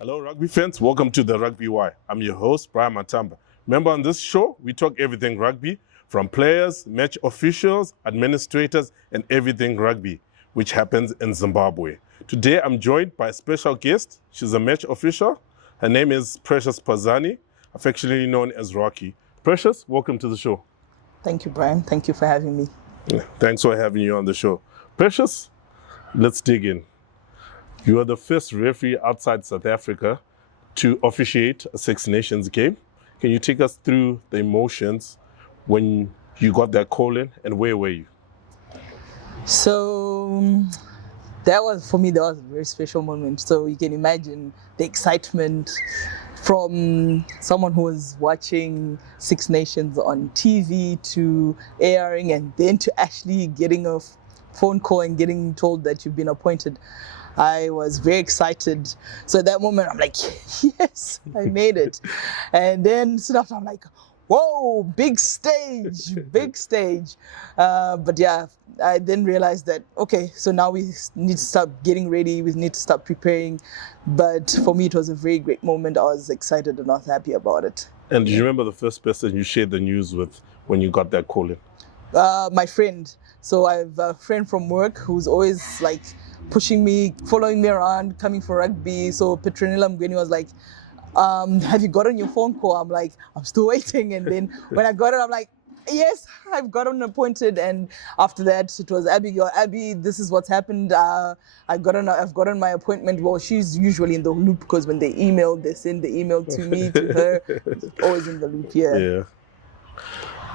Hello, rugby fans. Welcome to the Rugby Wire. I'm your host, Brian Matamba. Remember, on this show, we talk everything rugby, from players, match officials, administrators, and everything rugby, which happens in Zimbabwe. Today, I'm joined by a special guest. She's a match official. Her name is Precious Pazani, affectionately known as Rocky. Precious, welcome to the show. Thank you, Brian. Thank you for having me. Yeah, thanks for having you on the show. Precious, let's dig in. You are the first referee outside South Africa to officiate a Six Nations game. Can you take us through the emotions when you got that call in, and where were you? So that was a very special moment. So you can imagine the excitement from someone who was watching Six Nations on TV to airing, and then to actually getting a phone call and getting told that you've been appointed. I was very excited. So at that moment, I'm like, yes, I made it. And then soon after, I'm like, whoa, big stage, big stage. But yeah, I then realized that, okay, so now we need to start getting ready. We need to start preparing. But for me, it was a very great moment. I was excited and I was happy about it. And do you remember the first person you shared the news with when you got that call in? My friend. So I have a friend from work who's always like pushing me, following me around, coming for rugby. So Petronella Mgweni was like, have you gotten your phone call? I'm like, I'm still waiting. And then when I got it, I'm like, yes, I've gotten appointed. And after that, it was Abby, this is what's happened. I've gotten my appointment. Well, she's usually in the loop because when they send the email to me, to her, always in the loop, Yeah.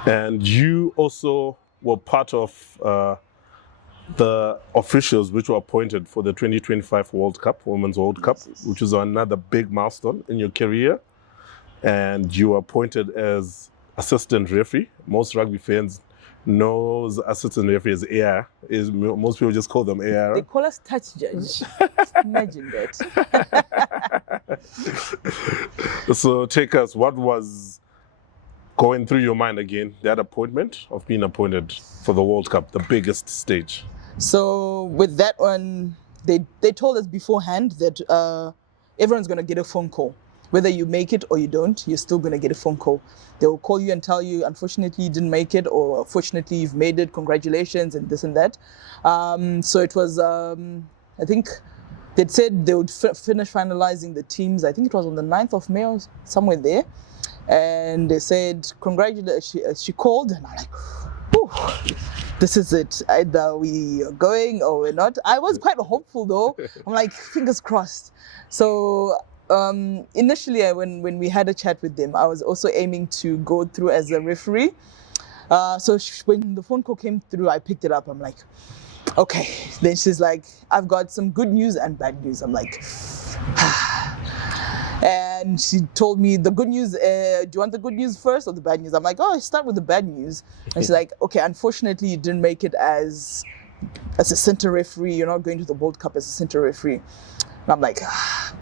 And you also were part of the officials which were appointed for the 2025 World Cup, Women's World Cup, which is another big milestone in your career. And you were appointed as assistant referee. Most rugby fans know assistant referee as AR. Most people just call them AR. They call us touch judge. Imagine that. So take us, what was going through your mind again, that appointment of being appointed for the World Cup, the biggest stage? So with that one, they told us beforehand that everyone's going to get a phone call. Whether you make it or you don't, you're still going to get a phone call. They will call you and tell you, unfortunately, you didn't make it, or fortunately, you've made it, congratulations, and this and that. So it was, I think, they'd said they would finish finalizing the teams. I think it was on the 9th of May or somewhere there. And they said, congratulations. She called, and I'm like, whew, this is it. Either we are going or we're not. I was quite hopeful though. I'm like, fingers crossed. So initially, when we had a chat with them, I was also aiming to go through as a referee. So when the phone call came through, I picked it up. I'm like, okay. Then she's like, I've got some good news and bad news. I'm like, and she told me the good news, do you want the good news first or the bad news? I'm like, oh, start with the bad news. And she's like, okay, unfortunately, you didn't make it as a center referee. You're not going to the World Cup as a center referee. And I'm like,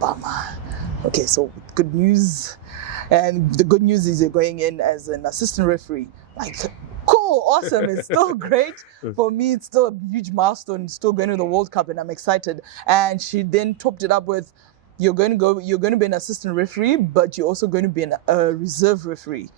bummer. Okay, so good news. And the good news is you're going in as an assistant referee. Like, cool, awesome. It's still great. For me, it's still a huge milestone, still going to the World Cup, and I'm excited. And she then topped it up with, you're going to be an assistant referee, but you're also going to be a reserve referee.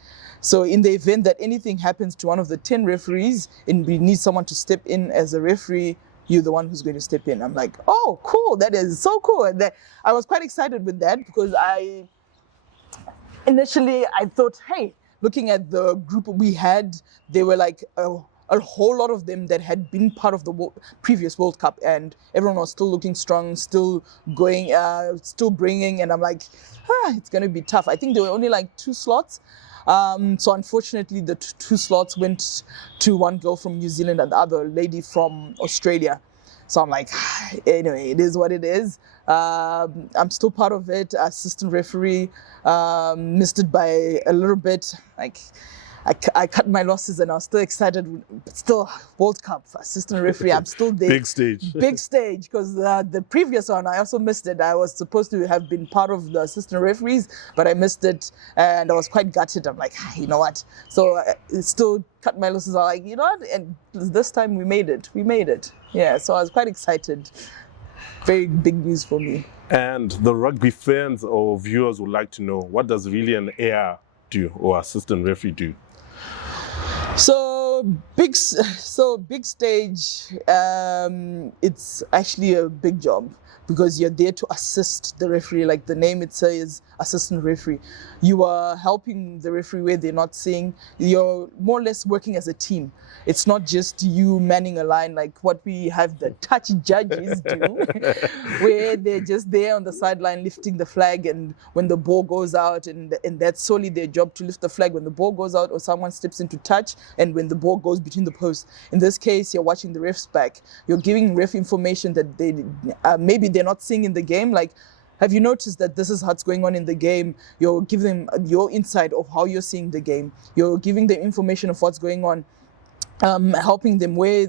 So in the event that anything happens to one of the 10 referees and we need someone to step in as a referee, you're the one who's going to step in. I'm like, oh, cool. That is so cool. And I was quite excited with that because initially I thought, hey, looking at the group we had, they were like a whole lot of them that had been part of the previous World Cup, and everyone was still looking strong, still going, still bringing, and I'm like, it's going to be tough. I think there were only like 2 slots. So unfortunately, the 2 slots went to one girl from New Zealand and the other lady from Australia. So I'm like, anyway, it is what it is. I'm still part of it, assistant referee, missed it by a little bit. Like, I cut my losses and I was still excited, but still World Cup, assistant referee, I'm still there. Big stage. Big stage, because the previous one, I also missed it. I was supposed to have been part of the assistant referees, but I missed it and I was quite gutted. I'm like, you know what? So I still cut my losses. I'm like, you know what? And this time we made it. Yeah, so I was quite excited. very big news for me. And the rugby fans or viewers would like to know, what does really an AR do or assistant referee do? So big stage. It's actually a big job because you're there to assist the referee. Like the name it says, assistant referee. You are helping the referee where they're not seeing. You're more or less working as a team. It's not just you manning a line like what we have the touch judges do, where they're just there on the sideline lifting the flag, and when the ball goes out, and that's solely their job to lift the flag when the ball goes out or someone steps into touch, and when the ball goes between the posts. In this case, you're watching the refs back. You're giving ref information that they maybe they're not seeing in the game. Like, have you noticed that this is what's going on in the game? You're giving them your insight of how you're seeing the game. You're giving them information of what's going on. Helping them where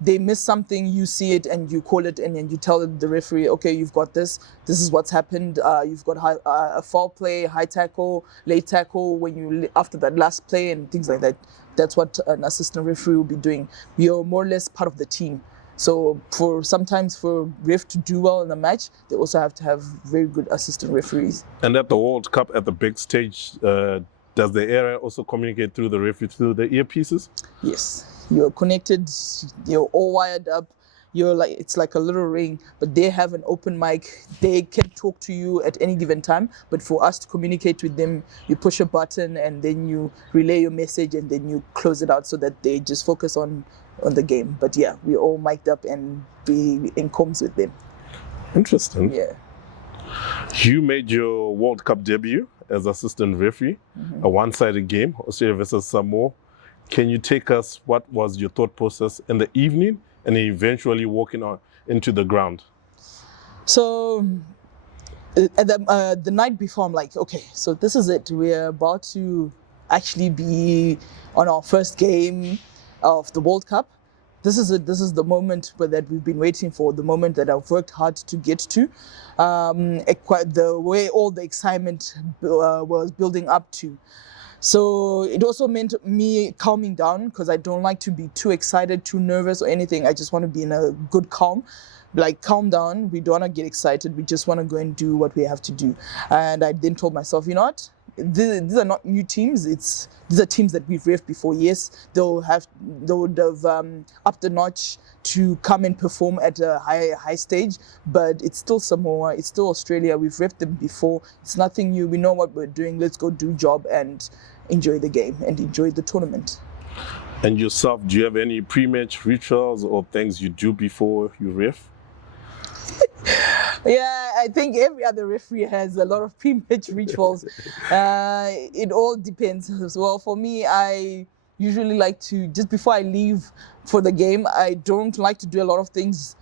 they miss something, you see it and you call it in and you tell the referee, okay, you've got this. This is what's happened. You've got a foul play, high tackle, late tackle when you after that last play and things like that. That's what an assistant referee will be doing. You're more or less part of the team. So sometimes for ref to do well in a match, they also have to have very good assistant referees. And at the World Cup, at the big stage, does the area also communicate through the referee through the earpieces? Yes, you're connected, you're all wired up. It's like a little ring, but they have an open mic. They can talk to you at any given time, but for us to communicate with them, you push a button and then you relay your message and then you close it out so that they just focus on the game. But yeah, we're all mic'd up and be in comms with them. Interesting. Yeah. You made your World Cup debut as assistant referee, a one-sided game, Australia versus Samoa. Can you take us, what was your thought process in the evening and then eventually walking on into the ground? So the night before, I'm like, okay, so this is it. We're about to actually be on our first game of the World Cup. This is it. This is the moment that we've been waiting for, the moment that I've worked hard to get to. The way all the excitement was building up to. So it also meant me calming down because I don't like to be too excited, too nervous or anything. I just want to be in a good calm. Like, calm down. We don't want to get excited. We just want to go and do what we have to do. And I then told myself, you know what? These are not new teams. These are teams that we've reffed before. Yes, they would have upped the notch to come and perform at a high stage, but it's still Samoa, it's still Australia. We've reffed them before. It's nothing new. We know what we're doing. Let's go do job and enjoy the game and enjoy the tournament. And yourself, do you have any pre-match rituals or things you do before you ref? Yeah, I think every other referee has a lot of pre-match rituals. It all depends as well. For me, I usually like to, just before I leave for the game, I don't like to do a lot of things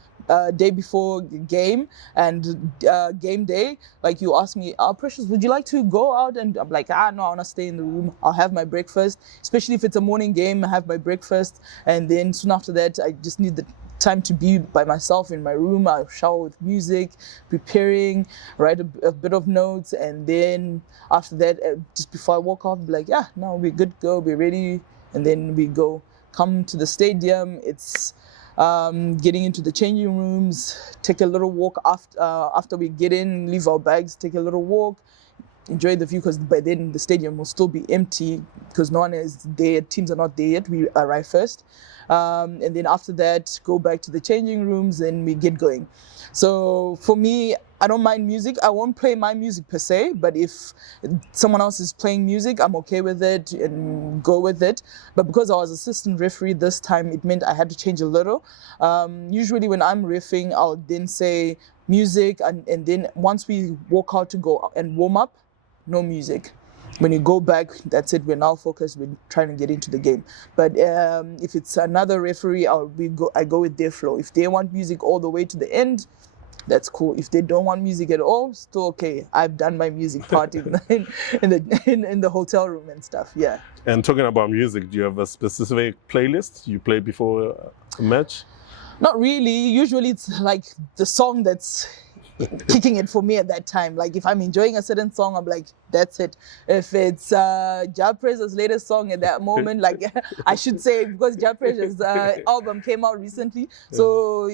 day before the game and game day. Like, you ask me, Precious, would you like to go out? And I'm like, no, I want to stay in the room. I'll have my breakfast, especially if it's a morning game. I have my breakfast, and then soon after that, I just need the time to be by myself in my room. I'll shower with music, preparing, write a bit of notes, and then after that, just before I walk off, be like, yeah, no, we're good to go, we're ready, and then we come to the stadium. It's getting into the changing rooms, take a little walk after we get in, leave our bags, take a little walk, enjoy the view, because by then the stadium will still be empty because no one is there, teams are not there yet, we arrive first. And then after that, go back to the changing rooms and we get going. So for me, I don't mind music. I won't play my music per se, but if someone else is playing music, I'm okay with it and go with it. But because I was assistant referee this time, it meant I had to change a little. Usually when I'm reffing, I'll then say music, and then once we walk out to go and warm up, no music. When you go back, that's it. We're now focused. We're trying to get into the game. But if it's another referee, I go with their flow. If they want music all the way to the end, that's cool. If they don't want music at all, still okay. I've done my music part in the hotel room and stuff. Yeah. And talking about music, do you have a specific playlist you play before a match? Not really. Usually it's like the song that's kicking it for me at that time. Like, if I'm enjoying a certain song, I'm like, that's it. If it's Precious' latest song at that moment, like, I should say, because Precious' album came out recently, so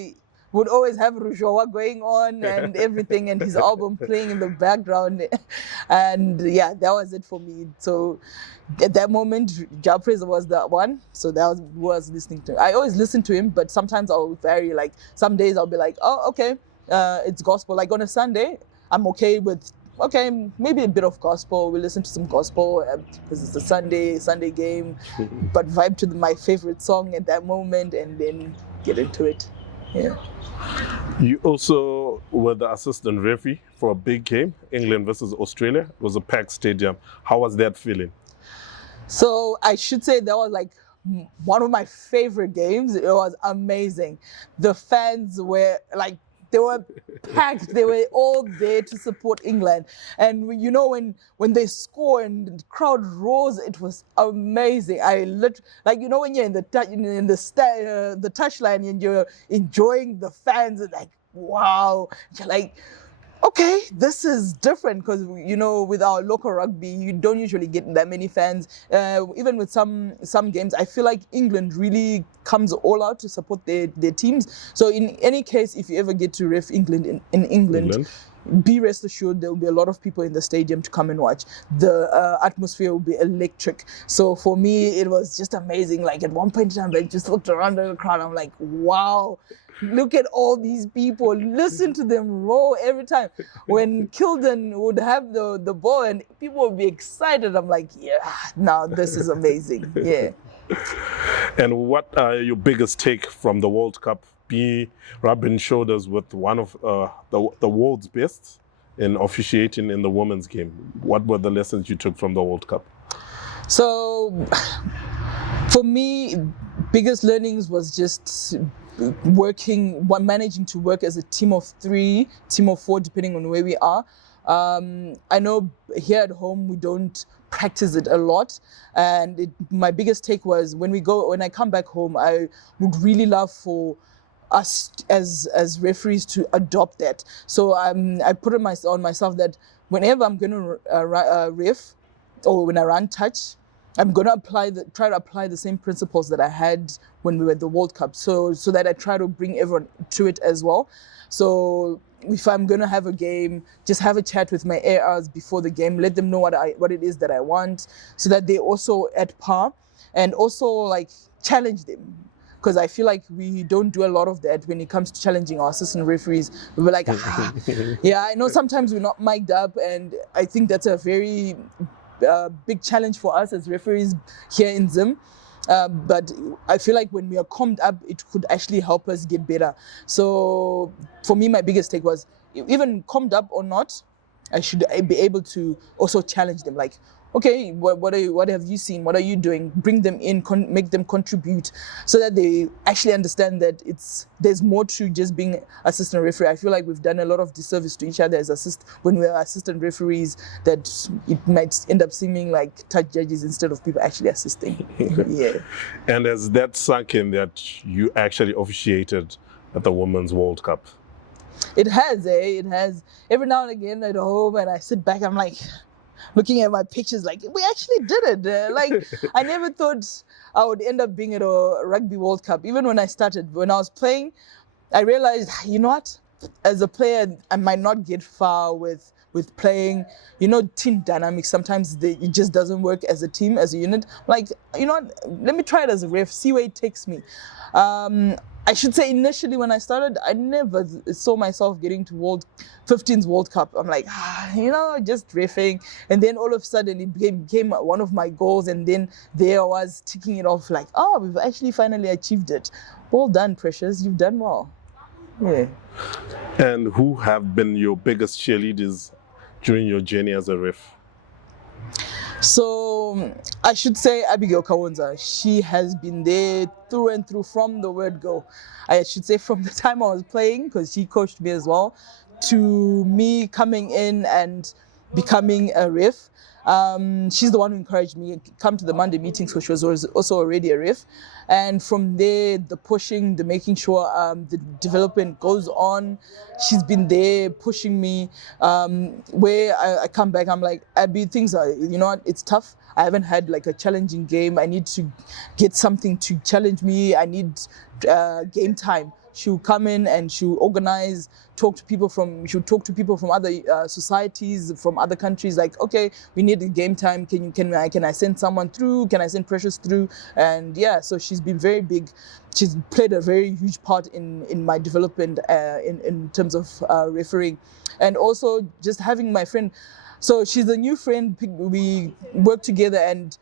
would always have Rujowa going on and everything, and his album playing in the background. And yeah, that was it for me. So at that moment, Japrez was the one. So that was listening to him. I always listen to him, but sometimes I'll vary. Like some days I'll be like, oh, okay, it's gospel. Like on a Sunday, I'm okay with, okay, maybe a bit of gospel. We listen to some gospel because it's a Sunday game, but vibe to my favorite song at that moment and then get into it. Yeah. You also were the assistant referee for a big game, England versus Australia. It was a packed stadium. How was that feeling? So I should say that was like one of my favorite games. It was amazing. The fans were like, they were packed. They were all there to support England. And you know, when they score and the crowd roars, it was amazing. Like, you know, when you're in the touchline and you're enjoying the fans, it's like, wow. You're like, okay, this is different because, you know, with our local rugby, you don't usually get that many fans. Even with some games, I feel like England really comes all out to support their teams. So in any case, if you ever get to ref England in England, be rest assured there will be a lot of people in the stadium to come and watch. The atmosphere will be electric. So for me, it was just amazing. Like at one point in time, I just looked around the crowd. I'm like, wow. Look at all these people. Listen to them roar every time. When Kilden would have the ball and people would be excited, I'm like, yeah, now this is amazing. Yeah. And what are your biggest take from the World Cup? Rubbing shoulders with one of the world's best in officiating in the women's game. What were the lessons you took from the World Cup? So, for me, biggest learnings was just managing to work as a team of 3, team of 4, depending on where we are. I know here at home we don't practice it a lot, and my biggest take was when I come back home, I would really love for us as referees to adopt that. So I put it on myself that whenever I'm going to ref or when I run touch, I'm going to try to apply the same principles that I had when we were at the World Cup, so that I try to bring everyone to it as well. So if I'm going to have a game, just have a chat with my ARs before the game, let them know what it is that I want, so that they're also at par, and also like challenge them. Because I feel like we don't do a lot of that when it comes to challenging our assistant referees. We're like, yeah, I know sometimes we're not mic'd up, and I think that's a very big challenge for us as referees here in Zim. But I feel like when we are calmed up, it could actually help us get better. So for me, my biggest take was, even calmed up or not, I should be able to also challenge them. Like, okay, what have you seen? What are you doing? Bring them in, make them contribute, so that they actually understand that there's more to just being assistant referee. I feel like we've done a lot of disservice to each other when we're assistant referees, that it might end up seeming like touch judges instead of people actually assisting. Yeah. And has that sunk in that you actually officiated at the Women's World Cup? It has, It has. Every now and again at home, and I sit back, I'm like, looking at my pictures, like, we actually did it. Like, I never thought I would end up being at a Rugby World Cup. Even when I was playing, I realized, you know what? As a player, I might not get far with playing. You know, team dynamics, sometimes it just doesn't work as a team, as a unit. Like, you know what? Let me try it as a ref, see where it takes me. I should say initially when I started, I never saw myself getting to 15's World Cup. I'm like, you know, just riffing. And then all of a sudden it became one of my goals. And then there I was ticking it off like, oh, we've actually finally achieved it. Well done, Precious. You've done well. Yeah. And who have been your biggest cheerleaders during your journey as a ref? So I should say Abigail Kawonza. She has been there through and through from the word go. I should say from the time I was playing, because she coached me as well, to me coming in and becoming a ref. She's the one who encouraged me to come to the Monday meetings, because she was also already a ref. And from there, the pushing, the making sure the development goes on. She's been there pushing me. Where I come back, I'm like, Abby, things are, you know what, it's tough. I haven't had like a challenging game. I need to get something to challenge me. I need game time. she'll come in and she'll organize, she'll talk to people from other societies, from other countries, like, okay, we need a game time, can I send someone through, can I send Precious through? And yeah, so she's been very big. She's played a very huge part in my development in terms of refereeing. And also just having my friend, so she's a new friend, we worked together and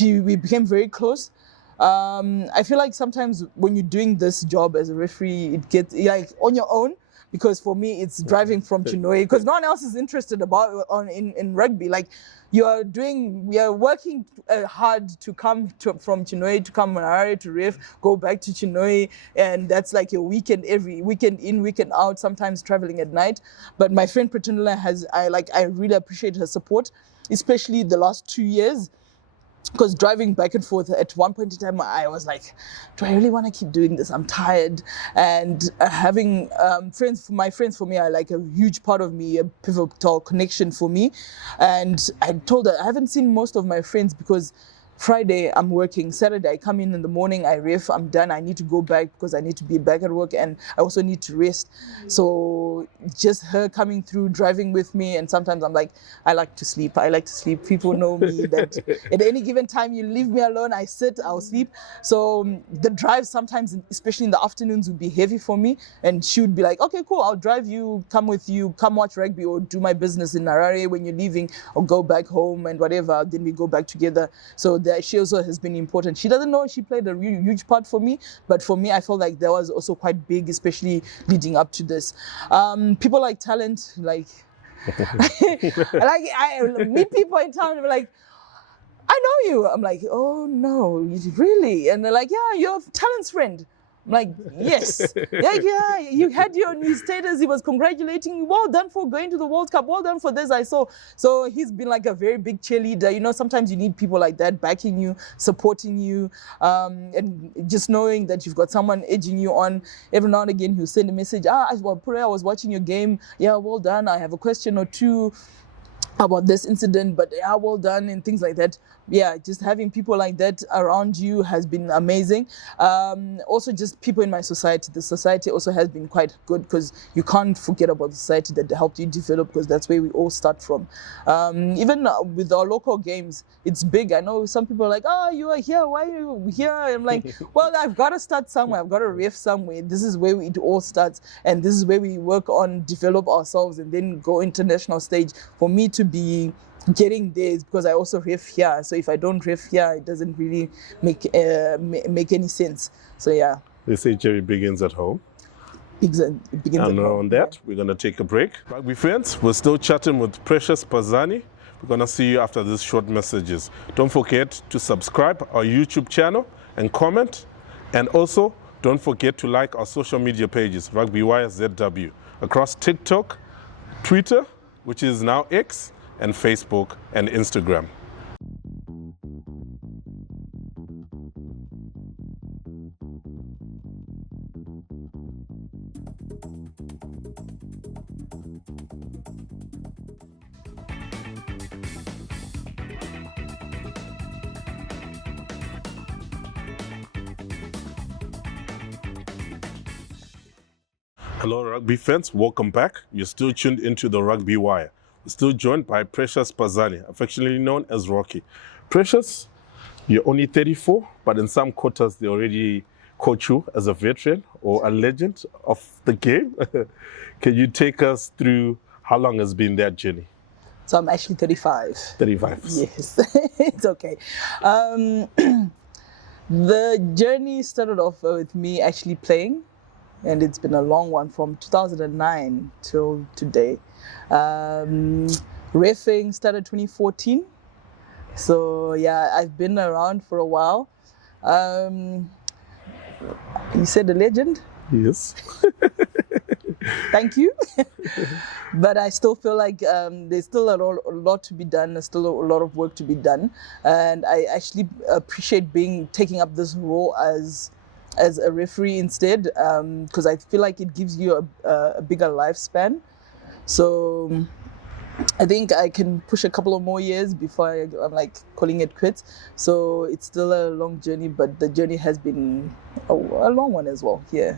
we became very close. I feel like sometimes when you're doing this job as a referee, it gets like on your own, because for me it's driving from Chinhoyi, because no one else is interested in rugby. Like we are working hard to come from Chinhoyi to come Harare to ref, go back to Chinhoyi, and that's like a weekend, every weekend in, weekend out, sometimes traveling at night. But my friend Petronella I really appreciate her support, especially the last 2 years. Because driving back and forth, at one point in time, I was like, do I really want to keep doing this? I'm tired. And having my friends for me are like a huge part of me, a pivotal connection for me. And I told her, I haven't seen most of my friends because Friday I'm working, Saturday I come in the morning, I ref, I'm done, I need to go back because I need to be back at work and I also need to rest. So just her coming through, driving with me, and sometimes I'm like, I like to sleep. People know me that at any given time you leave me alone, I'll sleep. So the drive sometimes, especially in the afternoons, would be heavy for me, and she would be like, okay, cool, I'll drive you, come with you, come watch rugby or do my business in Harare when you're leaving, or go back home and whatever, then we go back together. So she also has been important. She doesn't know she played a really huge part for me, but for me, I felt like that was also quite big, especially leading up to this. People like talent, like, I meet people in town and be like, I know you. I'm like, oh no, really? And they're like, yeah, you're Talent's friend. I'm like, yes. Yeah, you had your new status. He was congratulating you. Well done for going to the World Cup. Well done for this. I saw. So he's been like a very big cheerleader. You know, sometimes you need people like that backing you, supporting you, and just knowing that you've got someone edging you on. Every now and again, he'll send a message. I was watching your game. Yeah, well done. I have a question or two about this incident, but yeah, well done, and things like that. Yeah, just having people like that around you has been amazing. Also, just people in my society. The society also has been quite good, because you can't forget about the society that helped you develop, because that's where we all start from. Even with our local games, it's big. I know some people are like, oh, you are here, why are you here? I'm like, well, I've got to start somewhere. I've got to ref somewhere. This is where it all starts, and this is where we work on, develop ourselves, and then go international stage. For me to be getting there is because I also ref here. So if I don't ref here, it doesn't really make any sense. So yeah. They say Jerry begins at home. Begins And at home. on that, we're going to take a break. Rugby friends, we're still chatting with Precious Pazani. We're going to see you after these short messages. Don't forget to subscribe our YouTube channel and comment. And also, don't forget to like our social media pages, Rugby Wire ZW, across TikTok, Twitter, which is now X, and Facebook and Instagram. Hello rugby fans, welcome back. You're still tuned into the Rugby Wire. We're still joined by Precious Pazani, affectionately known as Rocky. Precious, you're only 34, but in some quarters they already coach you as a veteran or a legend of the game. Can you take us through how long has been that journey? So I'm actually 35. 35. Yes, it's okay. The journey started off with me actually playing, and it's been a long one from 2009 till today. Reffing started 2014. So yeah, I've been around for a while. You said a legend? Yes. Thank you. But I still feel like there's still a lot to be done. There's still a lot of work to be done. And I actually appreciate taking up this role as a referee instead, because I feel like it gives you a bigger lifespan. So I think I can push a couple of more years before I'm like calling it quits. So it's still a long journey, but the journey has been a long one as well. Yeah.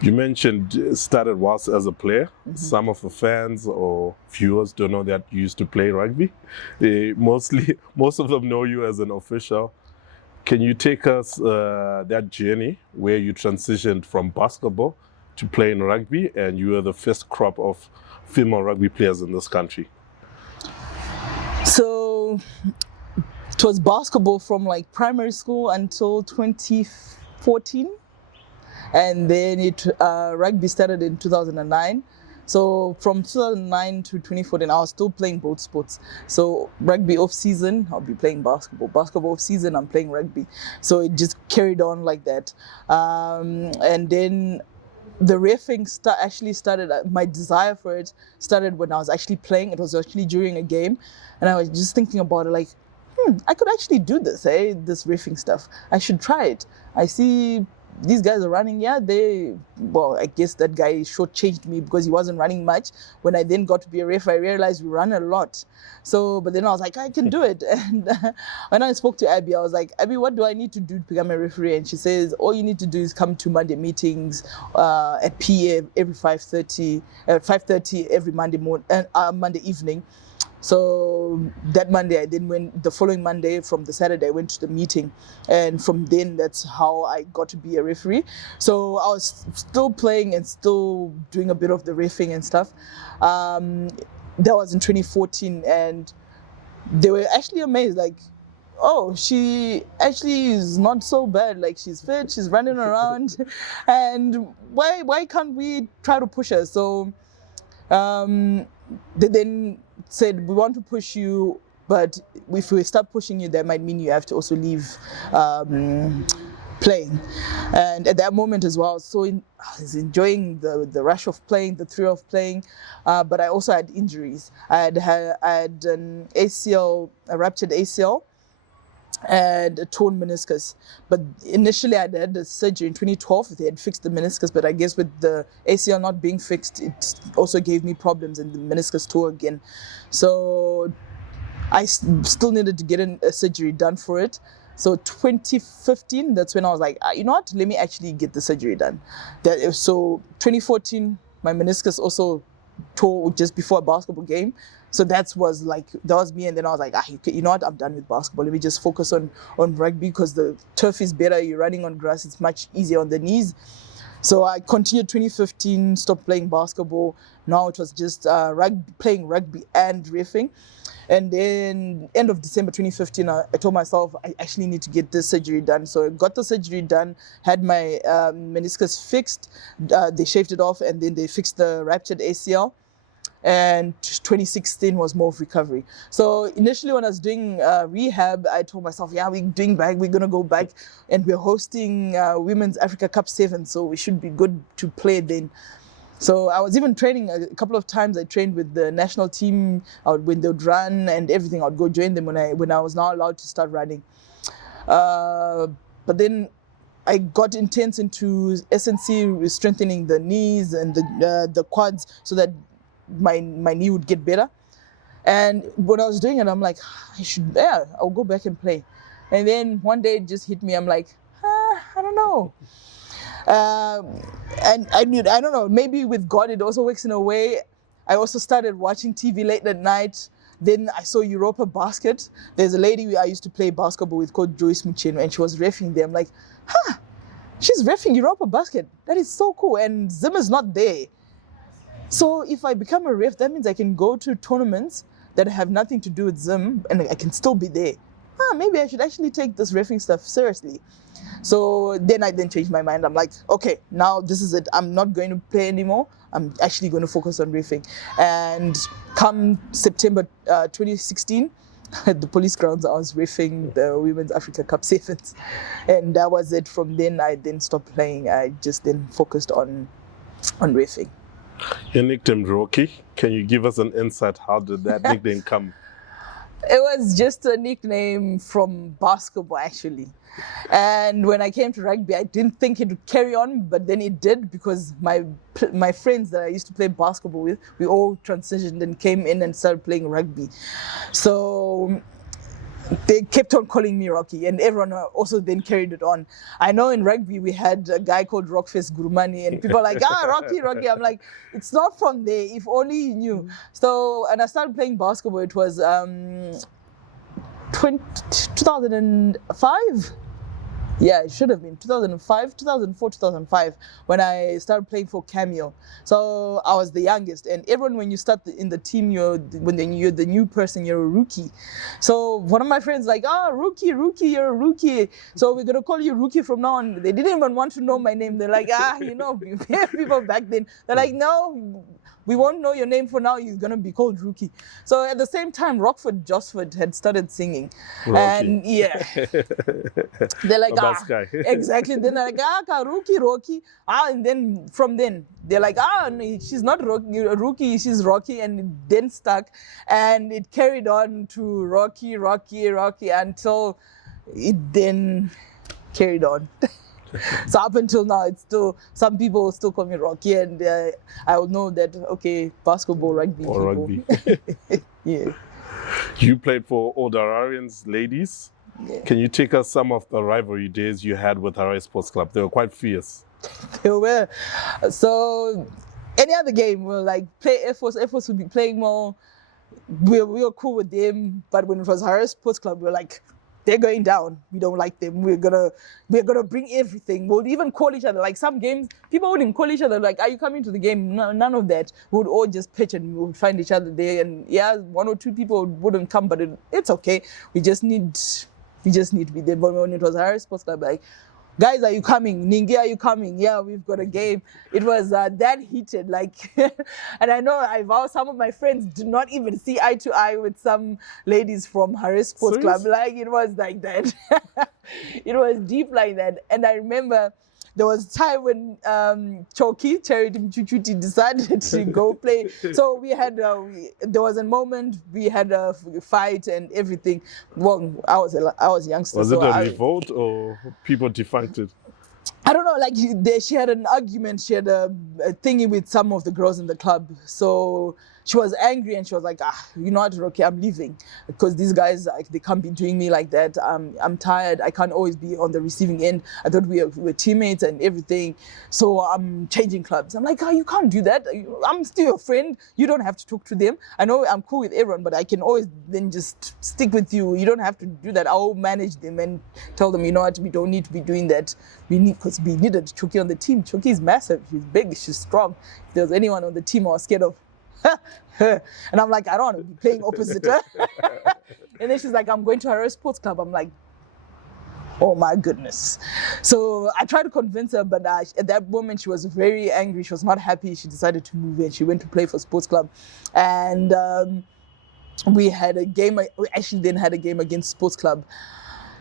You mentioned it started whilst as a player. Some of the fans or viewers don't know that you used to play rugby. Most of them know you as an official. Can you take us that journey where you transitioned from basketball to playing rugby, and you were the first crop of female rugby players in this country? So it was basketball from like primary school until 2014. And then rugby started in 2009. So from 2009 to 2014, I was still playing both sports. So rugby off season, I'll be playing basketball. Basketball off season, I'm playing rugby. So it just carried on like that. And then the reffing actually started, my desire for it started when I was actually playing. It was actually during a game. And I was just thinking about it like, I could actually do this, this reffing stuff. I should try it. I see these guys are running, I guess that guy shortchanged me because he wasn't running much. When I then got to be a ref, I realized we run a lot. So, but then I was like, I can do it. And when I spoke to Abby, I was like, Abby, what do I need to do to become a referee? And she says, all you need to do is come to Monday meetings at PA every 5:30 every Monday morning, Monday evening. So that Monday, I then went, the following Monday from the Saturday, I went to the meeting. And from then, that's how I got to be a referee. So I was still playing and still doing a bit of the reffing and stuff. That was in 2014. And they were actually amazed, like, oh, she actually is not so bad. Like, she's fit, she's running around. And why can't we try to push her? So they then said, we want to push you, but if we start pushing you, that might mean you have to also leave playing. And at that moment as well, I was enjoying the rush of playing, the thrill of playing, but I also had injuries. I had an ACL, a ruptured ACL, and a torn meniscus. But initially I had the surgery in 2012. They had fixed the meniscus, but I guess with the ACL not being fixed, it also gave me problems and the meniscus tore again. So I still needed to get a surgery done for it. So 2015, that's when I was like, you know what, let me actually get the surgery done. So 2014, my meniscus also tore just before a basketball game. So that was me, and then I was like, you know what, I'm done with basketball. Let me just focus on rugby because the turf is better. You're running on grass, it's much easier on the knees. So I continued 2015, stopped playing basketball. Now it was just playing rugby and reffing. And then end of December 2015, I told myself I actually need to get this surgery done. So I got the surgery done, had my meniscus fixed. They shaved it off, and then they fixed the ruptured ACL. And 2016 was more of recovery. So initially when I was doing rehab, I told myself, we're going to go back, and we're hosting Women's Africa Cup 7, so we should be good to play then. So I was even training a couple of times. I trained with the national team. When they would run and everything, I would go join them when I was now allowed to start running. But then I got intense into SNC, strengthening the knees and the quads so that my knee would get better. And when I was doing it, I'm like, I'll go back and play. And then one day it just hit me. I'm like, I don't know. And I don't know, maybe with God it also works in a way. I also started watching TV late at night. Then I saw Europa Basket. There's a lady I used to play basketball with called Joyce Mucheno, and she was reffing there. I'm like, she's reffing Europa Basket. That is so cool. And Zim is not there. So if I become a ref, that means I can go to tournaments that have nothing to do with Zim, and I can still be there. Maybe I should actually take this reffing stuff seriously. So then I changed my mind. I'm like, okay, now this is it. I'm not going to play anymore. I'm actually going to focus on reffing. And come September 2016, at the police grounds, I was reffing the Women's Africa Cup 7s. And that was it. From then, I then stopped playing. I just then focused on reffing. Your nickname Rocky. Can you give us an insight? How did that nickname come? It was just a nickname from basketball, actually. And when I came to rugby, I didn't think it would carry on, but then it did, because my friends that I used to play basketball with, we all transitioned and came in and started playing rugby. So they kept on calling me Rocky, and everyone also then carried it on. I know in rugby we had a guy called Rockface Gurumani, and people are like, Rocky, Rocky. I'm like, it's not from there, if only you knew. So, and I started playing basketball, it was 2005. Yeah, it should have been 2005, 2004, 2005 when I started playing for Cameo. So I was the youngest, and everyone, when you start in the team, you're the new person, you're a rookie. So one of my friends like, rookie, you're a rookie. So we're gonna call you Rookie from now on. They didn't even want to know my name. They're like, people back then. They're like, no, we won't know your name for now. You're gonna be called Rookie. So at the same time, Rockford Josford had started singing, Rocky. and yeah, they're like, exactly. Then they're like, Rocky. And then from then they're like, no, she's not Rookie, she's Rocky, and it then stuck, and it carried on to Rocky until it then carried on. So up until now, it's still, some people still call me Rocky, and I will know that, okay, basketball, rugby. Or people. rugby. Yeah. You played for Old Hararians ladies. Yeah. Can you take us some of the rivalry days you had with Harare Sports Club? They were quite fierce. They were. So any other game, we'll like play Air Force. Air Force would be playing more. We were cool with them, but when it was Harare Sports Club, we were like, they're going down. We don't like them. We're gonna bring everything. We'll even call each other. Like some games, people wouldn't call each other like, are you coming to the game? No, none of that. We would all just pitch and we would find each other there. And yeah, one or two people wouldn't come, but it's okay. We just need to be there. But when it was Harare Sports Club, like, guys, are you coming? Ningi, are you coming? Yeah, we've got a game. It was that heated, like, and I know I vow some of my friends do not even see eye to eye with some ladies from Harare Sports Club. Like, it was like that. It was deep like that. And I remember there was a time when Choki, Charity Mchuchuti, decided to go play. So we had, there was a moment, we had a fight and everything. Well, I was a youngster. Was it a revolt or people defunct it? I don't know, like she had an argument, she had a thingy with some of the girls in the club. So she was angry and she was like, you know what, okay, I'm leaving. Because these guys, like, they can't be doing me like that. I'm tired, I can't always be on the receiving end. I thought we were teammates and everything. So I'm changing clubs. I'm like, you can't do that. I'm still your friend. You don't have to talk to them. I know I'm cool with everyone, but I can always then just stick with you. You don't have to do that. I'll manage them and tell them, you know what, we don't need to be doing that. Because we needed Choki on the team. Choki is massive. She's big. She's strong. If there was anyone on the team I was scared of, her. And I'm like, I don't want to be playing opposite her. And then she's like, I'm going to Harare Sports Club. I'm like, oh my goodness. So I tried to convince her, but at that moment she was very angry. She was not happy. She decided to move and she went to play for Sports Club. And we had a game. We actually then had a game against Sports Club.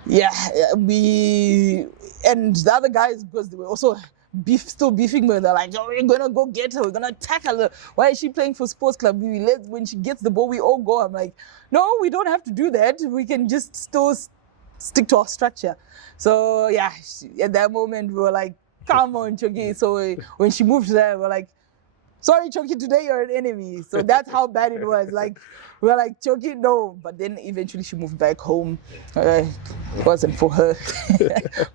Yeah, and the other guys, because they were also still beefing with her, like, oh, we're gonna go get her, we're gonna attack her. Why is she playing for Sports Club? When she gets the ball, we all go. I'm like, no, we don't have to do that. We can just still stick to our structure. So yeah, at that moment we were like, come on, Choki. So when she moved there, we're like, sorry, Choki, today you're an enemy. So that's how bad it was. Like, we were like, Choki, no. But then eventually she moved back home. It wasn't for her.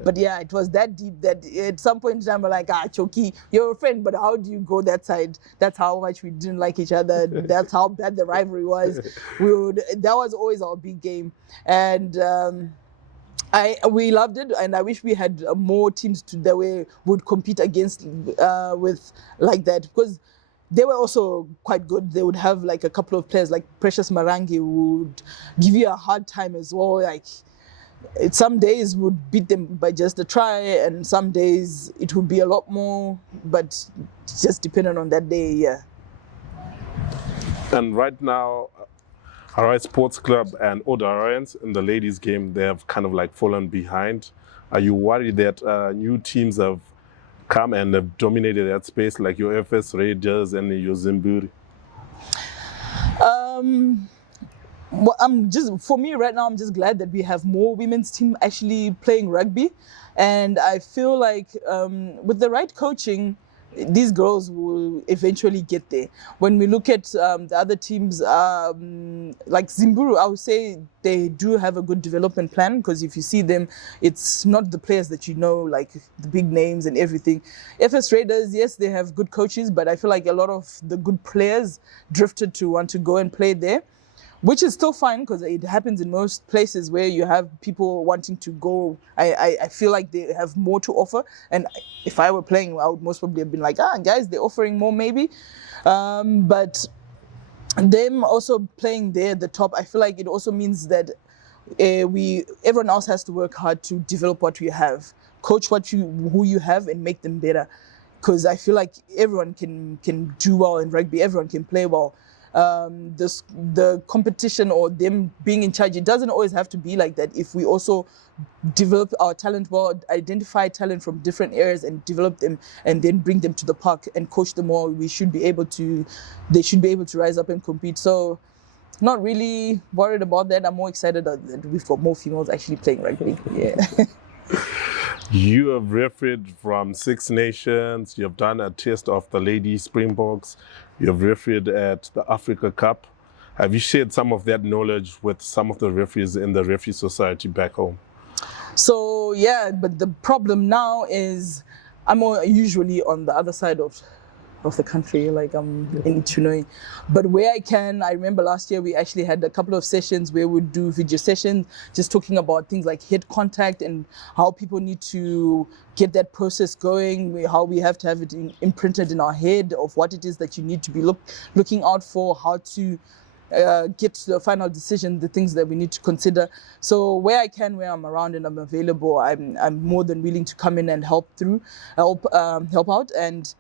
But yeah, it was that deep that at some point in time we're like, Choki, you're a friend, but how do you go that side? That's how much we didn't like each other. That's how bad the rivalry was. That was always our big game. And we loved it, and I wish we had more teams that would compete against with like that, because they were also quite good. They would have like a couple of players like Precious Marangi who would give you a hard time as well. Like, some days would beat them by just a try, and some days it would be a lot more, but just depending on that day, yeah. And right now, Harare Sports Club and Old Hararians in the ladies' game, they have kind of like fallen behind. Are you worried that new teams have come and have dominated that space, like your FS Raiders and your Zimbabwe? Well, for me right now, I'm just glad that we have more women's team actually playing rugby. And I feel like with the right coaching, these girls will eventually get there. When we look at the other teams, like Zimbabwe, I would say they do have a good development plan, because if you see them, it's not the players that you know, like the big names and everything. FS Raiders, yes, they have good coaches, but I feel like a lot of the good players drifted to want to go and play there, which is still fine, because it happens in most places where you have people wanting to go. I feel like they have more to offer. And if I were playing, I would most probably have been like, guys, they're offering more maybe. But them also playing there at the top, I feel like it also means that everyone else has to work hard to develop what you have, coach who you have, and make them better. Because I feel like everyone can do well in rugby, everyone can play well. The competition or them being in charge, it doesn't always have to be like that. If we also develop our talent well, identify talent from different areas and develop them, and then bring them to the park and coach them all, they should be able to rise up and compete. So not really worried about that. I'm more excited that we've got more females actually playing rugby. Yeah. You have refereed from Six Nations. You have done a test of the Lady Springboks. You have refereed at the Africa Cup. Have you shared some of that knowledge with some of the referees in the referee society back home? So yeah, but the problem now is I'm usually on the other side of the country, like I'm in Chinoy. But where I can, I remember last year we actually had a couple of sessions where we would do video sessions, just talking about things like head contact and how people need to get that process going, how we have to have it imprinted in our head of what it is that you need to be looking out for, how to get to the final decision, the things that we need to consider. So where I can, where I'm around and I'm available, I'm more than willing to come in and help out. And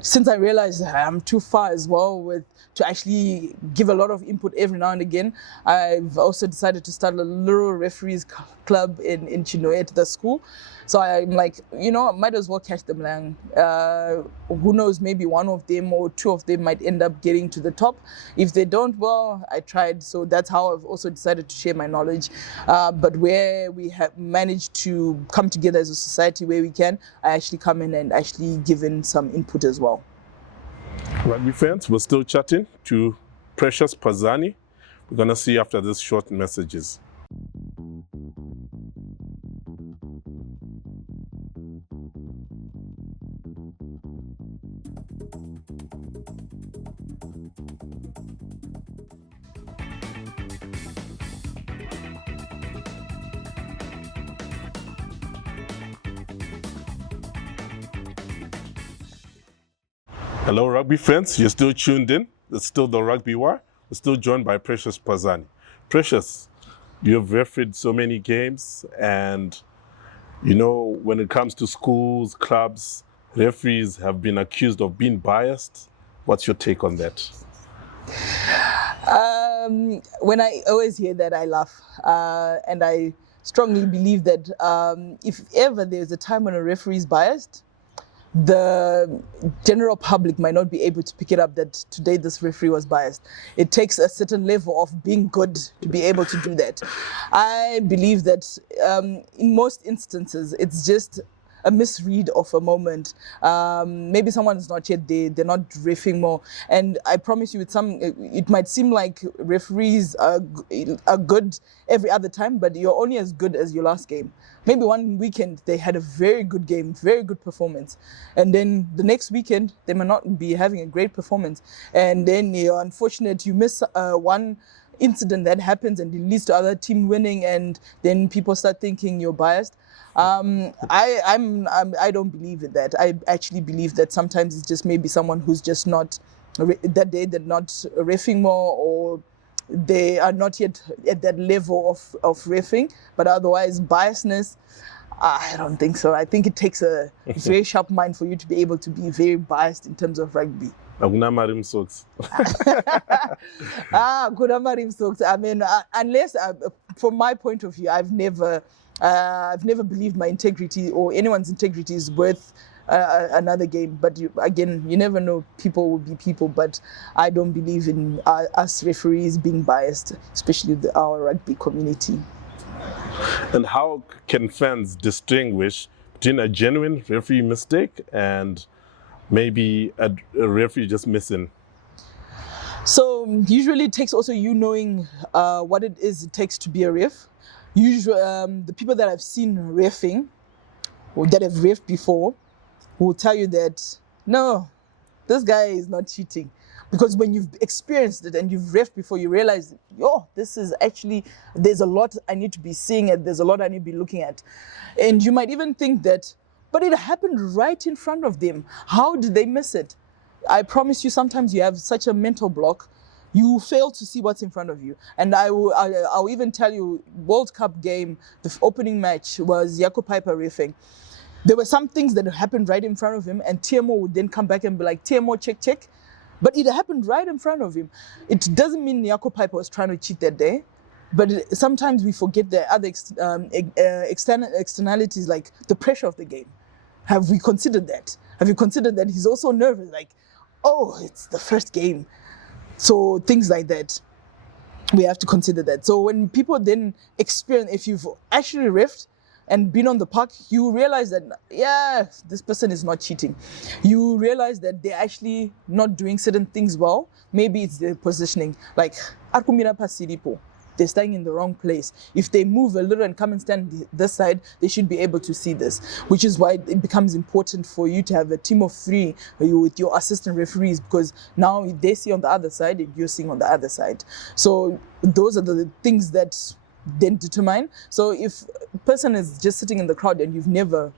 since I realized I'm too far as well to actually give a lot of input every now and again, I've also decided to start a little referees club in Chinoy at the school. So I'm like, might as well catch them lang. Who knows, maybe one of them or two of them might end up getting to the top. If they don't, well, I tried. So that's how I've also decided to share my knowledge. But where we have managed to come together as a society where we can, I actually come in and actually give in some input as well. Rugby fans, we're still chatting to Precious Pazani. We're going to see after these short messages. Hello, rugby fans. You're still tuned in. It's still the Rugby Wire. We're still joined by Precious Pazani. Precious, you have refereed so many games, and when it comes to schools, clubs, referees have been accused of being biased. What's your take on that? When I always hear that, I laugh. And I strongly believe that if ever there's a time when a referee is biased, the general public might not be able to pick it up that today this referee was biased. It takes a certain level of being good to be able to do that. I believe that in most instances, it's just a misread of a moment. Maybe someone is not yet there, they're not reffing more. And I promise you, it might seem like referees are good every other time, but you're only as good as your last game. Maybe one weekend they had a very good game, very good performance. And then the next weekend, they might not be having a great performance. And then you're unfortunate, you miss one incident that happens and it leads to other team winning, and then people start thinking you're biased. I don't believe in that. I actually believe that sometimes it's just maybe someone who's just not that day they're not reffing more, or they are not yet at that level of reffing. But otherwise, biasness, I don't think so. I think it takes a very sharp mind for you to be able to be very biased in terms of rugby. Marim socks. Marim socks. I mean, unless, from my point of view, I've never believed my integrity or anyone's integrity is worth another game. But again, you never know. People will be people. But I don't believe in us referees being biased, especially our rugby community. And how can fans distinguish between a genuine referee mistake and maybe a referee just missing? So usually it takes also you knowing what it is it takes to be a ref. Usually, the people that I've seen reffing, or that have reffed before, will tell you that no, this guy is not cheating. Because when you've experienced it and you've reffed before, you realize, this is actually, there's a lot I need to be seeing and there's a lot I need to be looking at. And you might even think that, but it happened right in front of them. How did they miss it? I promise you, sometimes you have such a mental block, you fail to see what's in front of you. And I'll even tell you, World Cup game, the opening match was Jaco Piper reffing. There were some things that happened right in front of him, and TMO would then come back and be like, TMO, check. But it happened right in front of him. It doesn't mean Jaco Piper was trying to cheat that day, but sometimes we forget the other externalities, like the pressure of the game. Have we considered that? Have you considered that he's also nervous? Like, it's the first game. So things like that, we have to consider that. So when people then experience, if you've actually reffed and been on the park, you realize that, this person is not cheating. You realize that they're actually not doing certain things well. Maybe it's their positioning. Like, they're staying in the wrong place. If they move a little and come and stand this side, they should be able to see this, which is why it becomes important for you to have a team of 3 with your assistant referees, because now they see on the other side and you're seeing on the other side. So those are the things that then determine. So if a person is just sitting in the crowd and you've never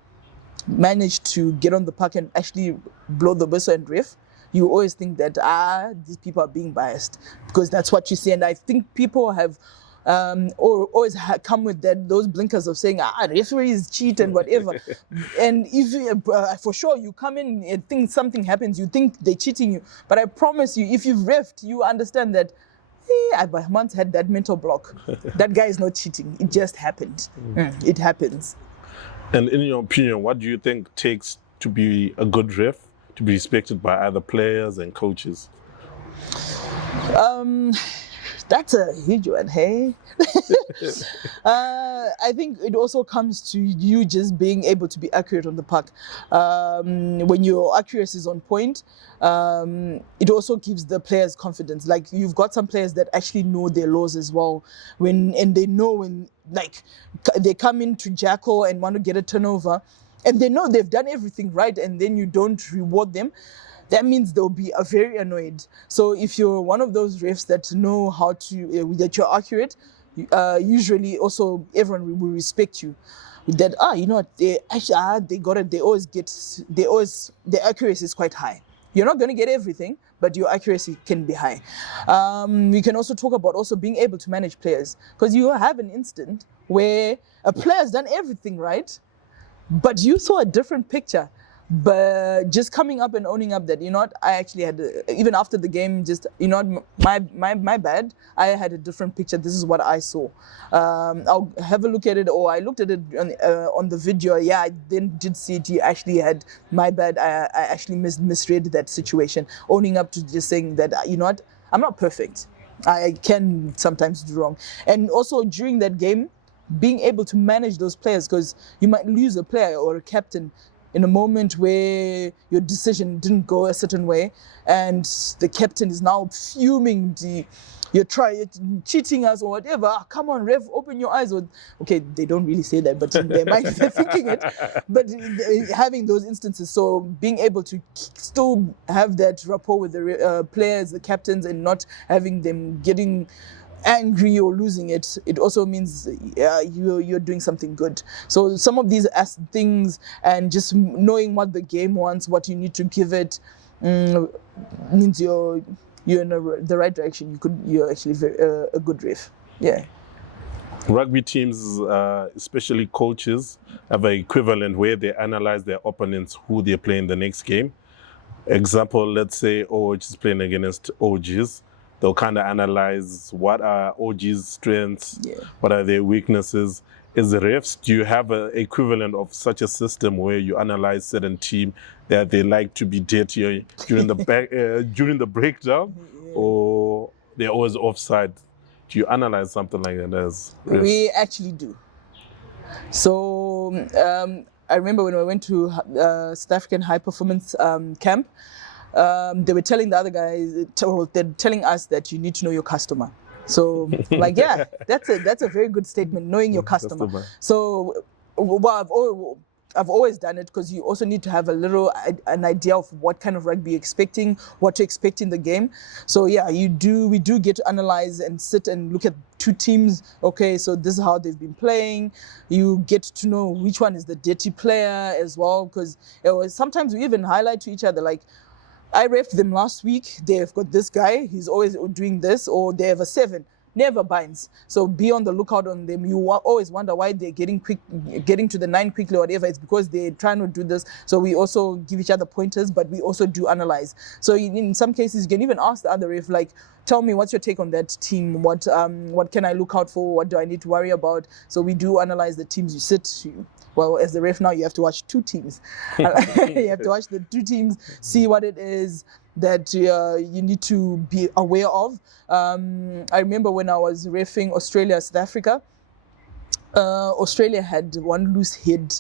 managed to get on the park and actually blow the whistle and ref, you always think that these people are being biased, because that's what you see. And I think people have always come with those blinkers of saying referees cheat and whatever. And if for sure you come in and think something happens, you think they're cheating you. But I promise you, if you've reffed, you understand that I once had that mental block. That guy is not cheating. It just happened. It happens. And in your opinion, what do you think takes to be a good ref, to be respected by other players and coaches? That's a huge one, hey? I think it also comes to you just being able to be accurate on the park. When your accuracy is on point, it also gives the players confidence. Like, you've got some players that actually know their laws as well. And they know when, like, they come into Jaco and want to get a turnover, and they know they've done everything right, and then you don't reward them, that means they'll be very annoyed. So if you're one of those refs that know how to, that you're accurate, usually also everyone will respect you. That, they actually, they got it, their accuracy is quite high. You're not going to get everything, but your accuracy can be high. We can also talk about also being able to manage players, because you have an instant where a player's done everything right, but you saw a different picture. But just coming up and owning up that, I actually had, even after the game, just, my bad, I had a different picture. This is what I saw. I'll have a look at it, or I looked at it on the video. Yeah, I then did see it. You actually had, my bad, I actually misread that situation. Owning up to just saying that, I'm not perfect. I can sometimes do wrong. And also during that game, being able to manage those players, because you might lose a player or a captain in a moment where your decision didn't go a certain way, and the captain is now fuming, you're cheating us or whatever. Come on, ref, open your eyes. Okay, they don't really say that, but in their mind they're thinking it. But having those instances, so being able to still have that rapport with the players, the captains, and not having them getting angry or losing it, it also means you're doing something good. So some of these things, and just knowing what the game wants, what you need to give it, means you're in the right direction. You're actually a good ref. Yeah. Rugby teams, especially coaches, have an equivalent where they analyze their opponents, who they're playing the next game. Example, let's say OH is playing against OGs. They'll kind of analyze what are OG's strengths, what are their weaknesses. As refs, do you have an equivalent of such a system where you analyze certain team that they like to be dirty during the during the breakdown, or they're always offside? Do you analyze something like that as refs? We actually do. So I remember when I went to South African high performance camp, they were telling the other guys, they're telling us that you need to know your customer. So, like, yeah, that's a very good statement, knowing your customer. So, well, I've always done it, because you also need to have an idea of what kind of rugby you're expecting, what to expect in the game. So yeah, we do get to analyze and sit and look at two teams. Okay, so this is how they've been playing. You get to know which one is the dirty player as well, because sometimes we even highlight to each other, like, I refed them last week. They've got this guy. He's always doing this, or they have a 7. Never binds. So be on the lookout on them. You always wonder why they're getting to the 9 quickly or whatever. It's because they're trying to do this. So we also give each other pointers, but we also do analyze. So in some cases, you can even ask the other ref, like, tell me, what's your take on that team? What can I look out for? What do I need to worry about? So we do analyze the teams you sit to. Well, as the ref now, you have to watch 2 teams. You have to watch the 2 teams, see what it is that you need to be aware of. I remember when I was reffing Australia, South Africa, Australia had one loose head.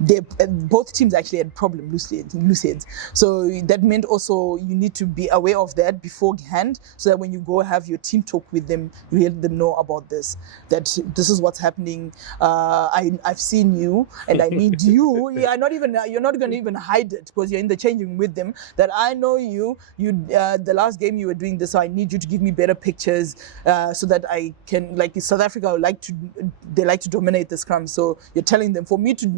Both teams actually had loose heads. So that meant also you need to be aware of that beforehand, so that when you go have your team talk with them, you let them know about this, that this is what's happening. I've seen you and I need you. You're not going to even hide it, because you're in the changing room with them, that I know you the last game you were doing this, so I need you to give me better pictures, so that I can, like South Africa they like to dominate the scrum. So you're telling them, for me to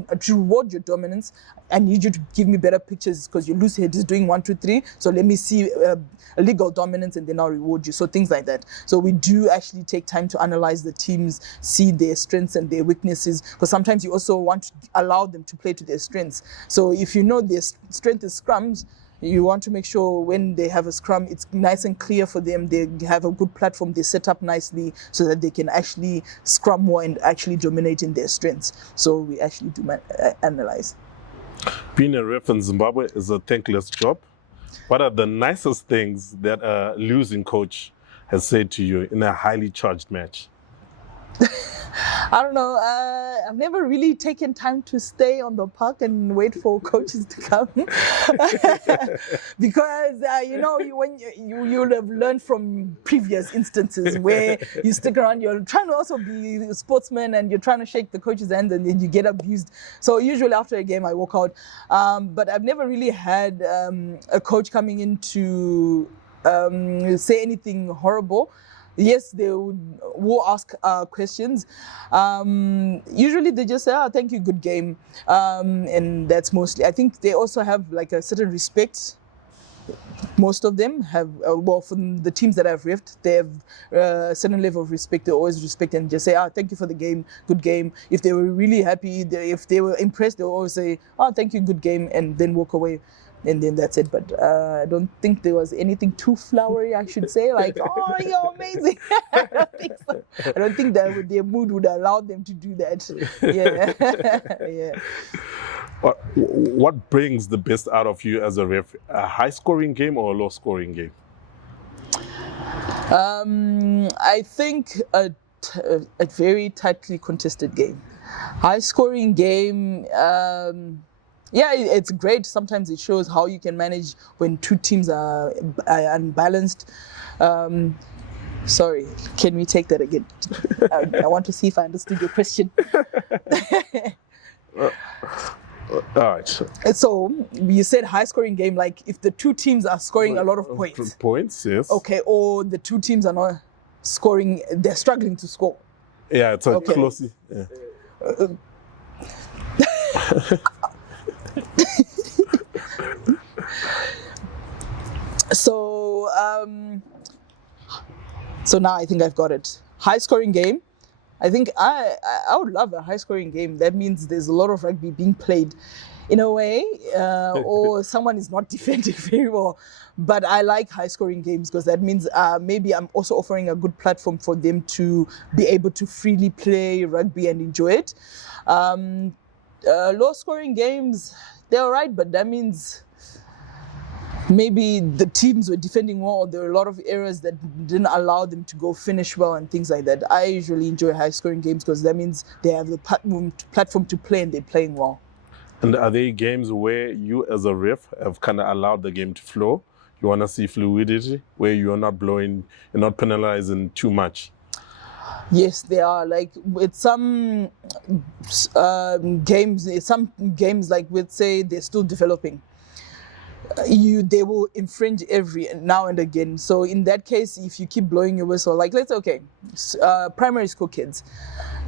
reward your dominance, I need you to give me better pictures, because your loose head is doing 1, 2, 3. So let me see a legal dominance, and then I'll reward you. So things like that. So we do actually take time to analyze the teams, see their strengths and their weaknesses, because sometimes you also want to allow them to play to their strengths. So if you know their strength is scrums, you want to make sure when they have a scrum, it's nice and clear for them. They have a good platform. They set up nicely so that they can actually scrum more and actually dominate in their strengths. So we actually do analyze. Being a ref in Zimbabwe is a thankless job. What are the nicest things that a losing coach has said to you in a highly charged match? I don't know. I've never really taken time to stay on the park and wait for coaches to come, because you'll have learned from previous instances where you stick around. You're trying to also be a sportsman, and you're trying to shake the coach's hand, and then you get abused. So usually after a game, I walk out. But I've never really had a coach coming in to say anything horrible. Yes, they will ask questions. Usually they just say, thank you, good game. And that's mostly, I think they also have like a certain respect. Most of them have, from the teams that I've reffed, they have a certain level of respect. They always respect and just say, thank you for the game, good game. If they were really happy, if they were impressed, they'll always say, thank you, good game, and then walk away. And then that's it. But I don't think there was anything too flowery, I should say, like, you're amazing. I don't think so. I don't think that their mood would allow them to do that. Yeah. Yeah. What brings the best out of you as a ref? A high-scoring game or a low-scoring game? I think a very tightly contested game. High-scoring game... yeah, it's great. Sometimes it shows how you can manage when 2 teams are unbalanced. Sorry, can we take that again? I want to see if I understood your question. All right. So you said high-scoring game, like if the 2 teams are scoring a lot of points. Points, yes. Okay, or the 2 teams are not scoring, they're struggling to score. Yeah, it's a close. Yeah. So now I think I've got it. High scoring game. I think I would love a high scoring game. That means there's a lot of rugby being played in a way, or someone is not defending very well. But I like high scoring games because that means maybe I'm also offering a good platform for them to be able to freely play rugby and enjoy it. Low scoring games, they're all right, but that means maybe the teams were defending well, or there were a lot of errors that didn't allow them to go finish well and things like that. I usually enjoy high scoring games because that means they have the platform to play and they're playing well. And are there games where you as a ref have kind of allowed the game to flow? You want to see fluidity where you're not blowing, you're not penalizing too much? Yes, they are. Like with some games, like let's say they're still developing. They will infringe every now and again. So in that case, if you keep blowing your whistle, like let's say, okay, primary school kids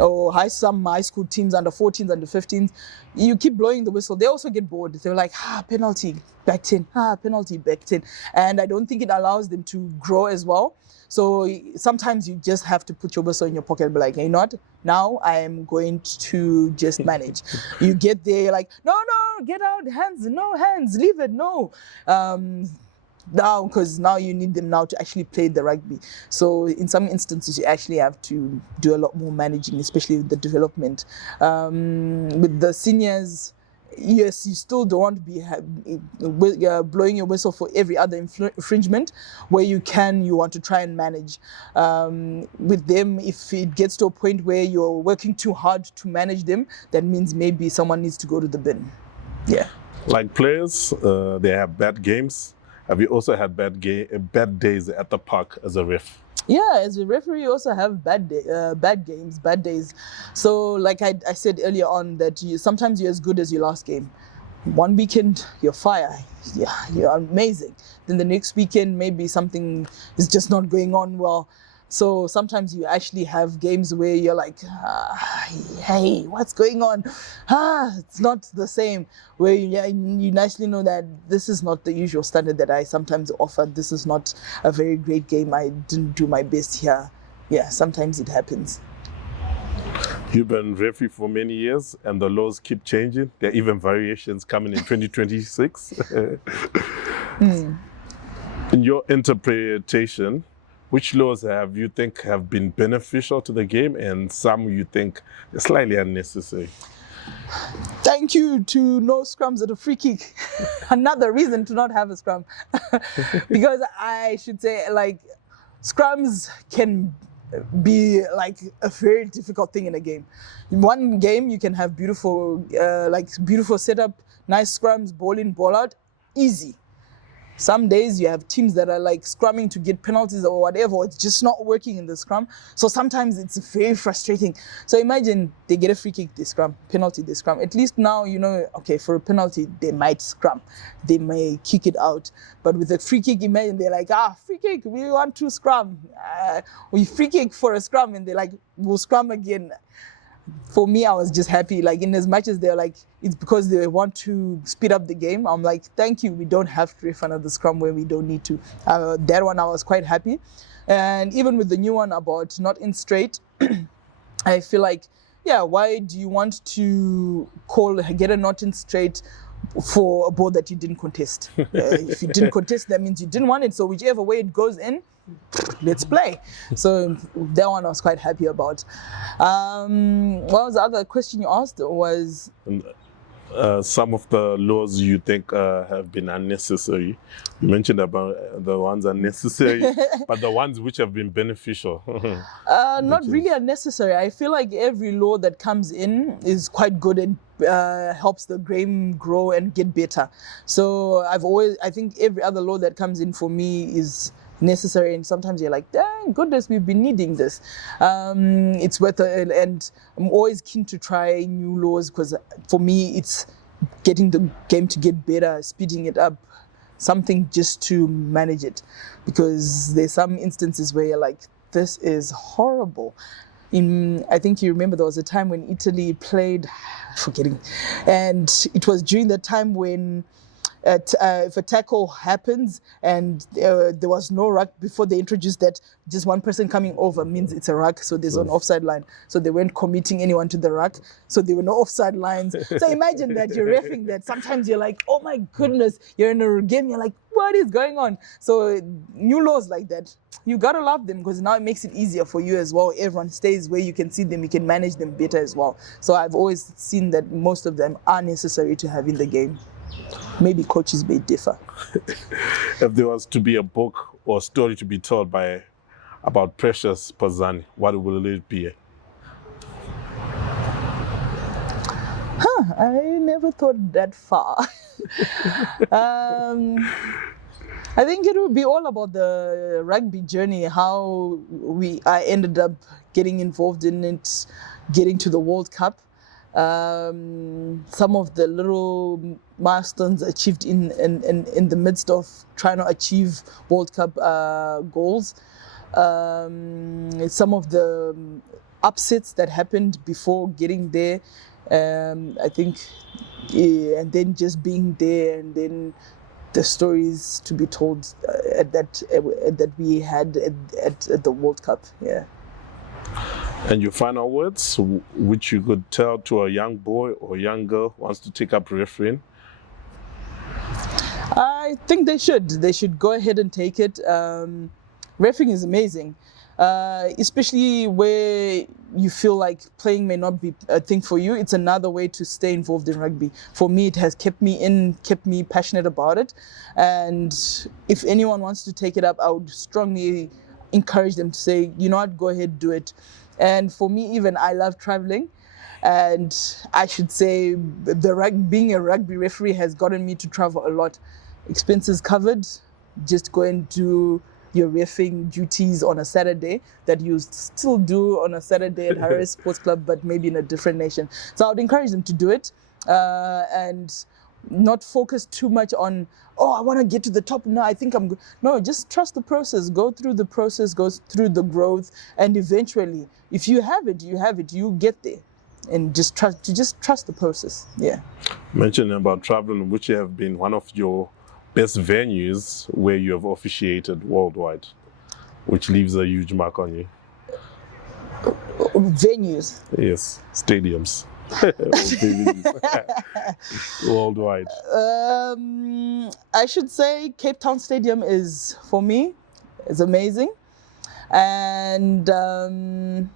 or some high school teams, under 14s, under 15s, you keep blowing the whistle, they also get bored. They're like, penalty, back 10, penalty, back 10. And I don't think it allows them to grow as well. So sometimes you just have to put your whistle in your pocket and be like, hey, you know what? Now I am going to just manage. You get there, like, no, get out, hands, no hands, leave it, no. Now, because now you need them now to actually play the rugby. So in some instances, you actually have to do a lot more managing, especially with the development. With the seniors, yes, you still don't want to be blowing your whistle for every other infringement. Where you can, you want to try and manage. With them, if it gets to a point where you're working too hard to manage them, that means maybe someone needs to go to the bin. Yeah. Like players, they have bad games. Have you also had bad days at the park as a ref? Yeah, as a referee, you also have bad games, bad days. So, like I said earlier on, that sometimes you're as good as your last game. One weekend, you're fire. Yeah, you're amazing. Then the next weekend, maybe something is just not going on well. So sometimes you actually have games where you're like, hey, what's going on? It's not the same. Where you nicely know that this is not the usual standard that I sometimes offer. This is not a very great game. I didn't do my best here. Yeah, sometimes it happens. You've been referee for many years and the laws keep changing. There are even variations coming in 2026. In your interpretation, which laws you think have been beneficial to the game and some you think are slightly unnecessary? Thank you to no scrums at a free kick. Another reason to not have a scrum. Because I should say, like, scrums can be like a very difficult thing in a game. In one game, you can have beautiful setup, nice scrums, ball in, ball out, easy. Some days you have teams that are like scrumming to get penalties or whatever. It's just not working in the scrum. So sometimes it's very frustrating. So imagine they get a free kick, they scrum, penalty, they scrum. At least now, you know, okay, for a penalty, they might scrum. They may kick it out. But with a free kick, imagine they're like, free kick, we want to scrum. We free kick for a scrum and they're like, we'll scrum again. For me, I was just happy, like, in as much as they're like, it's because they want to speed up the game. I'm like, thank you, we don't have to ref another scrum where we don't need to. That one, I was quite happy. And even with the new one about not in straight, I feel like, yeah, why do you want to get a not in straight for a ball that you didn't contest? If you didn't contest, that means you didn't want it. So whichever way it goes in, let's play. So that one I was quite happy about. What was the other question you asked? Was some of the laws you think have been unnecessary. You mentioned about the ones unnecessary, but the ones which have been beneficial. Not really unnecessary. I feel like every law that comes in is quite good and helps the game grow and get better. So I think every other law that comes in for me is necessary, and sometimes you're like, dang goodness, we've been needing this. It's worth it, and I'm always keen to try new laws because for me it's getting the game to get better, speeding it up, something just to manage it, because there's some instances where you're like, this is horrible. I think you remember there was a time when Italy played, and it was during the time when if a tackle happens and there was no ruck before they introduced that just one person coming over means it's a ruck, so there's an offside line. So they weren't committing anyone to the ruck, so there were no offside lines. So imagine that you're reffing that. Sometimes you're like, oh my goodness, you're in a game, you're like, what is going on? So new laws like that, you gotta love them because now it makes it easier for you as well. Everyone stays where you can see them, you can manage them better as well. So I've always seen that most of them are necessary to have in the game. Maybe coaches may differ. If there was to be a book or story to be told about Precious Pazani, what will it be? I never thought that far. I think it will be all about the rugby journey, how I ended up getting involved in it, getting to the World Cup. Some of the little milestones achieved in the midst of trying to achieve World Cup goals. Some of the upsets that happened before getting there. I think, yeah, and then just being there, and then the stories to be told that we had at the World Cup. Yeah. And your final words, which you could tell to a young boy or young girl who wants to take up refereeing? I think they should. They should go ahead and take it. Refereeing is amazing, especially where you feel like playing may not be a thing for you. It's another way to stay involved in rugby. For me, it has kept me passionate about it. And if anyone wants to take it up, I would strongly encourage them to say, you know what, go ahead, do it. And for me, even, I love traveling. And I should say being a rugby referee has gotten me to travel a lot. Expenses covered, just go and do your refereeing duties on a Saturday that you still do on a Saturday at Harris Sports Club, but maybe in a different nation. So I would encourage them to do it and not focus too much on, oh, I want to get to the top. No, I think I'm good. No, just trust the process. Go through the process, go through the growth, and eventually, if you have it, you get there. And just trust the process. Yeah. Mentioning about traveling, which have been one of your best venues where you have officiated worldwide, which leaves a huge mark on you. Venues? Yes, stadiums. Worldwide. I should say Cape Town Stadium is, for me, is amazing. And I'm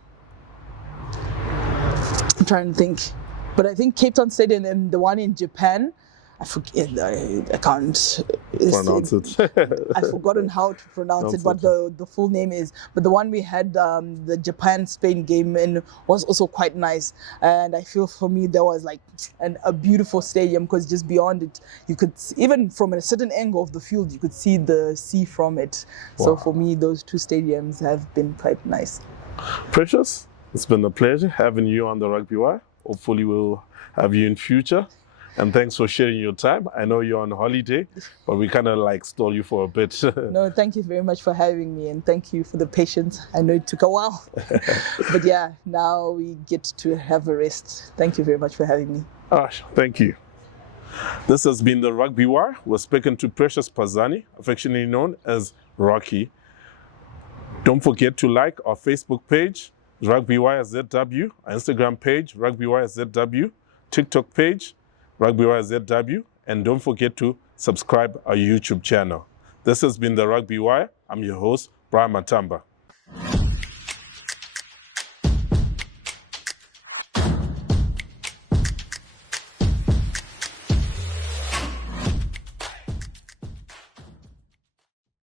trying to think, but I think Cape Town Stadium and the one in Japan, I forget, I can't pronounce it. I've forgotten how to pronounce it, but the full name is. But the one we had the Japan-Spain game in was also quite nice. And I feel for me there was like a beautiful stadium, because just beyond it, you could, even from a certain angle of the field, you could see the sea from it. Wow. So for me, those two stadiums have been quite nice. Precious, it's been a pleasure having you on the Rugby Wire. Hopefully we'll have you in future. And thanks for sharing your time. I know you're on holiday, but we kind of like stole you for a bit. No, thank you very much for having me, and thank you for the patience. I know it took a while, but yeah, now we get to have a rest. Thank you very much for having me. Thank you. This has been the Rugby Wire. We're speaking to Precious Pazani, affectionately known as Rocky. Don't forget to like our Facebook page, Rugby Wire ZW, our Instagram page, Rugby Wire ZW, TikTok page, Rugby Wire ZW, and don't forget to subscribe our YouTube channel. This has been the Rugby Wire. I'm your host, Brian Matamba.